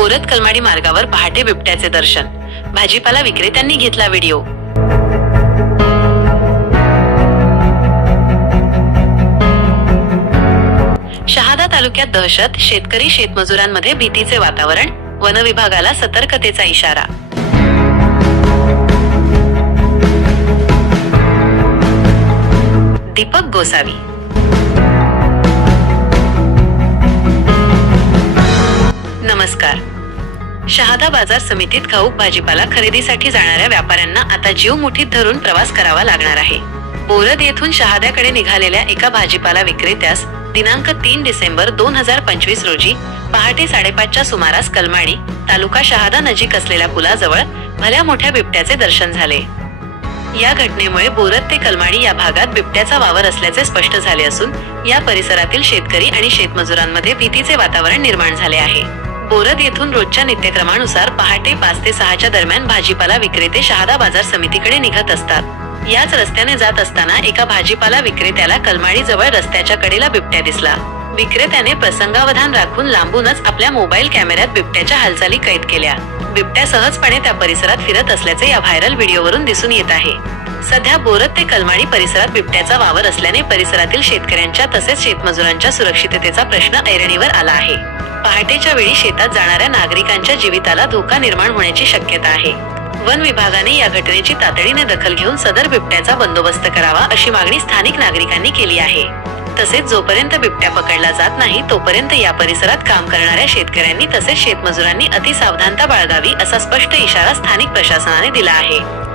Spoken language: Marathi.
बोरत कलमाडी मार्गावर पहाटे बिबट्याचे दर्शन. भाजीपाला विक्रेत्यांनी घेतला व्हिडिओ. शहादा तालुक्यात दहशत शेतकरी शेतमजुरांमध्ये भीतीचे वातावरण वन विभागाला सतर्कतेचा इशारा. दीपक गोसावी नमस्कार. शहादा बाजार समितीत घाऊक भाजीपाला खरेदीसाठी जाणाऱ्या व्यापाऱ्यांना आता जीव मुठीत धरून प्रवास करावा लागणार आहे. बोरद येथून शहाद्याकडे निघालेल्या एका भाजीपाला विक्रेत्यास दिनांक तीन डिसेंबर दोन हजार पंचवीस रोजी पहाटे साडेपाचच्या सुमारास कलमाडी तालुका शहादा नजीक असलेल्या पुलाजवळ भल्या मोठ्या बिबट्याचे दर्शन झाले. या घटनेमुळे बोरत ते कलमाडी या भागात बिबट्याचा वावर असल्याचे स्पष्ट झाले असून या परिसरातील शेतकरी आणि शेतमजुरांमध्ये भीतीचे वातावरण निर्माण झाले आहे. बोरद येथून रोजच्या नित्यक्रमानुसार पहाटे पाच ते सहाच्या दरम्यान भाजीपाला विक्रेते शहादा बाजार समितीकडे निघत असतात. याच रस्त्याने जात असताना एका भाजीपाला विक्रेत्याला कलमाडी जवळ रस्त्याच्या कडेला बिबट्या दिसला. विक्रेत्याने प्रसंगावधान राखून लांबूनच आपल्या मोबाईल कॅमेऱ्यात बिबट्याच्या हालचाली कैद केल्या. बिबट्या सहजपणे त्या परिसरात फिरत असल्याचे या व्हायरल व्हिडिओवरून दिसून येत आहे. सध्या बोरत ते कलमाडी परिसरात बिबट्याचा वावर असल्याने परिसरातील शेतकऱ्यांच्या तसेच शेतमजुरांच्या सुरक्षिततेचा प्रश्न ऐरणीवर आला आहे. पहाटेच्या वेळी शेतात जाणाऱ्या नागरिकांच्या जीविताला धोका निर्माण होण्याची शक्यता आहे. वन विभागाने या घटनेची तातडीने दखल घेऊन सदर बिबट्याचा बंदोबस्त करावा अशी मागणी स्थानिक नागरिकांनी केली आहे. तसेच जोपर्यंत बिबट्या पकडला जात नाही तोपर्यंत या परिसरात काम करणाऱ्या शेतकऱ्यांनी तसेच शेतमजुरांनी अतिसावधानता बाळगावी असा स्पष्ट इशारा स्थानिक प्रशासनाने दिला आहे.